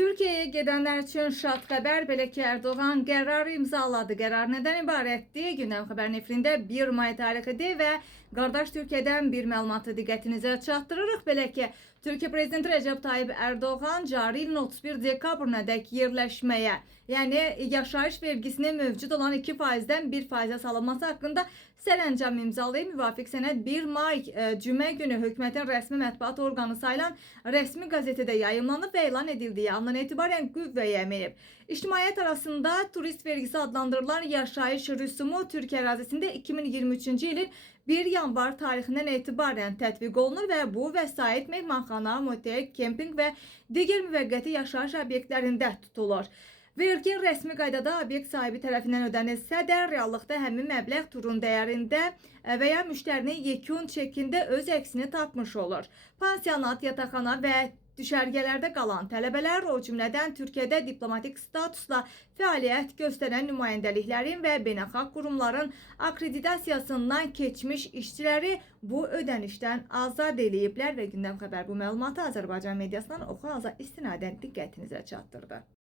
Türkiyəyə gedənlər üçün şad xəbər. Belə ki, Erdoğan qərar imzaladı. Qərar nədən ibarətdir? Gündəm xəbərin efirində 1 may tarixidir və qardaş Türkiyədən bir məlumatı diqqətinizə çatdırırıq. Belə ki, Türkiyə Prezidenti Recep Tayyip Erdoğan cari ilin 31 dekabrınadək yerləşməyə, yəni yaşayış vergisinin mövcud olan 2%-dən 1%-ə salınması haqqında sərəncam imzalayıb. Müvafiq sənəd 1 may cümə günü hökumətin rəsmi mətbuat orqanı sayılan rəsmi qəzetədə yayımlanıb və elan edildiyi andan etibarən qüvvəyə minib. İctimaiyyət arasında turist vergisi adlandırılan yaşayış rüsumu Türkiyə ərazisində 2023-cü ilin 1 yanvar tarixindən etibarən tətbiq olunur və bu vəsait mehmanxana, motel, kempinq və digər müvəqqəti yaşayış obyektlərində tutulur. Vergi rəsmi qaydada obyekt sahibi tərəfindən ödənilsə də, reallıqda həmin məbləğ turun dəyərində və ya müştərinin yekun çekində öz əksini tapmış olur. Pansionat, yataqxana və düşərgələrdə qalan tələbələr, o cümlədən Türkiyədə diplomatik statusla fəaliyyət göstərən nümayəndəliklərin və beynəlxalq qurumların akreditasiyasından keçmiş işçiləri bu ödənişdən azad eləyiblər və Gündəm Xəbər bu məlumatı Azərbaycan mediasından oxu-aza istinadən diqqətinizə çatdırdı.